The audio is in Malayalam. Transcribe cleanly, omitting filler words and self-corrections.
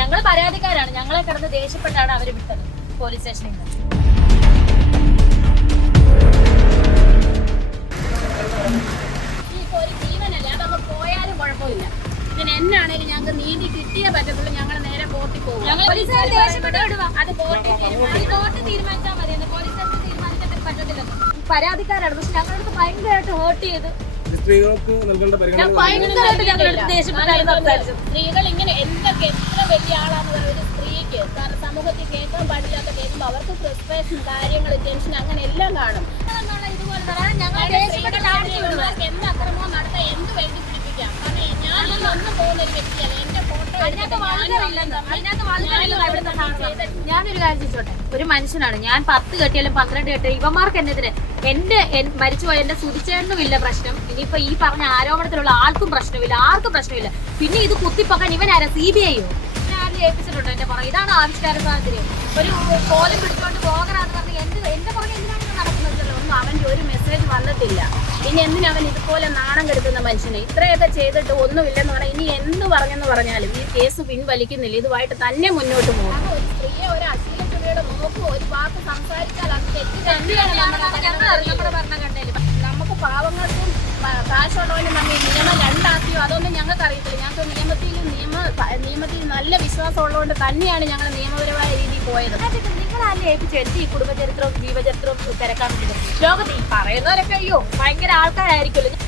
ഞങ്ങൾ പരാതിക്കാരാണ്. ഞങ്ങളെ കിടന്ന് ദേഷ്യപ്പെട്ടാണ് അവര് വിട്ടത് പോലീസ് സ്റ്റേഷനിൽ നിന്ന്. ഇപ്പൊ ഒരു ജീവനല്ല, അതങ്ങ് പോയാലും കുഴപ്പമില്ല. പിന്നെ എന്നാണേലും ഞങ്ങൾക്ക് നീതി കിട്ടിയേ പറ്റത്തുള്ളൂ. ഞങ്ങൾ നേരെ കോർട്ടിൽ പോകും. അത് കോർട്ട് തീരുമാനിച്ചാൽ മതി. പോലീസ് തീരുമാനിക്കാൻ പറ്റത്തില്ല. പരാതിക്കാരാണ്, പക്ഷെ ഞങ്ങളടുത്ത് ഭയങ്കരമായിട്ട് ഹേർട്ട് ചെയ്ത് സ്ത്രീകൾക്ക് നൽകേണ്ട സ്ത്രീകൾ ഇങ്ങനെ എന്തൊക്കെ എത്ര വലിയ ആളാന്ന് പറയുന്ന ഒരു സ്ത്രീക്ക് സമൂഹത്തിൽ കേൾക്കാൻ പാടില്ലാത്ത കേൾക്കുമ്പോൾ അവർക്ക് ഫ്രസ്ട്രേഷൻ, കാര്യങ്ങൾ, ടെൻഷൻ അങ്ങനെ എല്ലാം കാണും. ഇതുപോലെ എന്ത് അക്രമവും നടത്താൻ എന്ത് വേണ്ടി പിടിപ്പിക്കാം. കാരണം ഞാനൊന്നും ഒന്നും പോകുന്ന ഒരു വ്യക്തിയല്ല. എന്റെ ഫോട്ടോ ഞാനൊരു കാര്യം ചോദിച്ചോട്ടെ, ഒരു മനുഷ്യനാണ് ഞാൻ. 10 കെട്ടിയാലും 12 കെട്ടിയാലും ഇവന്മാർക്ക് എന്നതിന് എന്റെ മരിച്ചുപോയ എന്റെ സുതിച്ചേട്ടനും ഇല്ല പ്രശ്നം. ഇനിയിപ്പോ ഈ പറഞ്ഞ ആരോപണത്തിലുള്ള ആർക്കും പ്രശ്നമില്ല, ആർക്കും പ്രശ്നമില്ല. പിന്നെ ഇത് കുത്തിപ്പൊക്കാൻ ഇവനാരാ? CBI-യോ? ആരും ഏൽപ്പിച്ചിട്ടുണ്ടോ എന്റെ പുറകെ? ഇതാണ് ആവിഷ്കാര സ്വാതന്ത്ര്യം. ഒരു കോലം പിടിച്ചുകൊണ്ട് പോകരാന്ന് പറഞ്ഞ് എന്റെ പുറകെ എന്തിനാണ് നടക്കുന്നത്? ഒന്നും അവന്റെ ഒരു മെസ്സേജ് വന്നിട്ടില്ല. ഇനി എന്തിനവൻ ഇതുപോലെ നാണം കെടുത്തുന്ന മനുഷ്യന് ഇത്രയൊക്കെ ചെയ്തിട്ട് ഒന്നുമില്ലെന്ന് പറഞ്ഞാൽ ഇനി എന്ത് പറഞ്ഞെന്ന് പറഞ്ഞാലും ഈ കേസ് പിൻവലിക്കുന്നില്ല. ഇതുമായിട്ട് തന്നെ മുന്നോട്ട് പോകും. ഒരു സ്ത്രീയെ ഒരു അശ്ലീല ചുവയുടെ നോക്കോ ഒരു വാക്ക് സംസാരിച്ചാൽ അത് തെറ്റ് തന്നെയാണ് നമ്മുടെ ഭരണഘടനയിൽ. നമുക്ക് പാവങ്ങൾക്കും കാശുള്ളവനും തമ്മിൽ നിയമം രണ്ടാക്കിയോ അതൊന്നും ഞങ്ങൾക്ക് അറിയത്തില്ല. ഞങ്ങൾക്ക് നിയമത്തിൽ നല്ല വിശ്വാസം ഉള്ളതുകൊണ്ട് തന്നെയാണ് ഞങ്ങൾ നിയമപരമായ രീതിയിൽ പോയത്. നിങ്ങളല്ലേ ഏൽപ്പിച്ചു എന്ത് ഈ കുടുംബചരിത്രവും ജീവചരിത്രവും തിരക്കാൻ വേണ്ടിയിട്ട്? ലോകത്ത് ഈ പറയുന്നവരൊക്കെ അയ്യോ ഭയങ്കര ആൾക്കാരായിരിക്കുമല്ലോ.